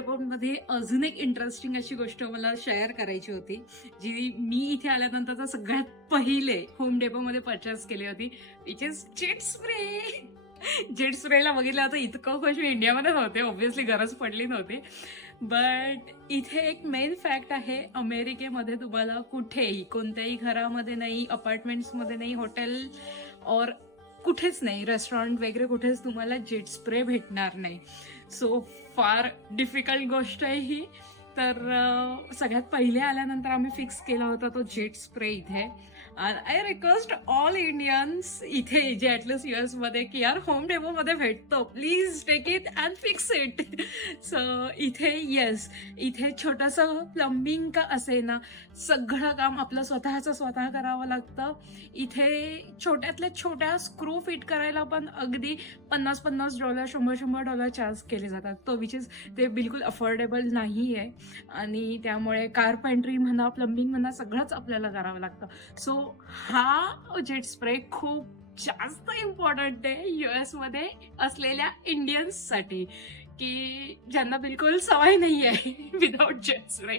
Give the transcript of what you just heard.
पंपमध्ये अजून एक इंटरेस्टिंग अशी गोष्ट मला शेअर करायची होती जी मी इथे आल्यानंतर सगळ्यात पहिले होम डेपोमध्ये परचेस केली होती each is jet spray jet स्प्रेला बघितलं आता इतकं खुश मी इंडियामध्ये नव्हते ऑब्व्हियसली गरज पडली नव्हती. बट इथे एक मेन फॅक्ट आहे अमेरिकेमध्ये तुम्हाला कुठेही कोणत्याही घरामध्ये नाही अपार्टमेंट्समध्ये नाही हॉटेल और कुठेच नाही. रेस्टॉरंट वगैरे कुठेच तुम्हाला जेट स्प्रे भेटणार नाही. सो फार डिफिकल्ट गोष्ट आहे ही. तर सगळ्यात पहिले आल्यानंतर आम्ही फिक्स केला होता तो जेट स्प्रे इथे. आय रिक्वेस्ट ऑल इंडियन्स इथे जे ॲटलीस्ट यू एसमध्ये की यार होम डेमोमध्ये भेटतो. Please take it and fix it so इथे येस इथे छोटंसं प्लंबिंग का असे ना सगळं काम आपलं स्वतःचं स्वतः करावं लागतं. इथे छोट्यातल्या छोट्या स्क्रू फिट करायला पण अगदी पन्नास पन्नास डॉलर शंभर शंभर डॉलर चार्ज केले जातात. तो विच इज ते बिलकुल अफोर्डेबल नाही आहे आणि त्यामुळे कारपेंट्री म्हणा प्लंबिंग म्हणा सगळंच आपल्याला करावं लागतं. सो हा जेट स्प्रे खूप जास्त इम्पॉर्टंट आहे यू मध्ये असलेल्या इंडियन्ससाठी की ज्यांना बिलकुल सवय नाही आहे विदाउट जेट स्प्रे